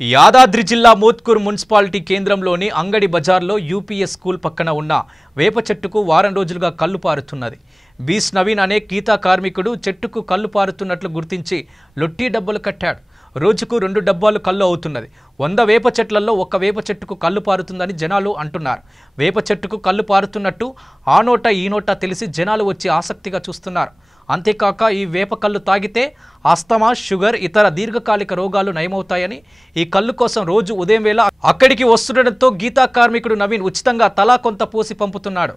యాదాద్రి జిల్లా మోత్కూర్ మున్సిపాలిటీ కేంద్రంలోని అంగడి బజార్లో యూపీఎస్ స్కూల్ పక్కన ఉన్న వేప చెట్టుకు వారం రోజులుగా కల్లు పారుతున్నది. బీస్ నవీన్ అనే గీతా కార్మికుడు చెట్టుకు కల్లు పారుతున్నట్లు గుర్తించి లొట్టి డబ్బాలు కట్టాడు. రోజుకు 2 డబ్బాలు కల్లు అవుతున్నది. 100 వేప చెట్లలో 1 వేప చెట్టుకు కల్లు పారుతుందని జనాలు అంటున్నారు. వేప చెట్టుకు కల్లు పారుతున్నట్టు ఆ నోట ఈ నోట తెలిసి జనాలు వచ్చి ఆసక్తిగా చూస్తున్నారు. అంతేకాక ఈ వేప కల్లు తాగితే ఆస్తమా, షుగర్, ఇతర దీర్ఘకాలిక రోగాలు నయమవుతాయని ఈ కల్లు కోసం రోజు ఉదయం వేళ అక్కడికి వస్తుండటంతో గీతా కార్మికుడు నవీన్ ఉచితంగా తలా కొంత పోసి పంపుతున్నాడు.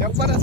చెప్పరా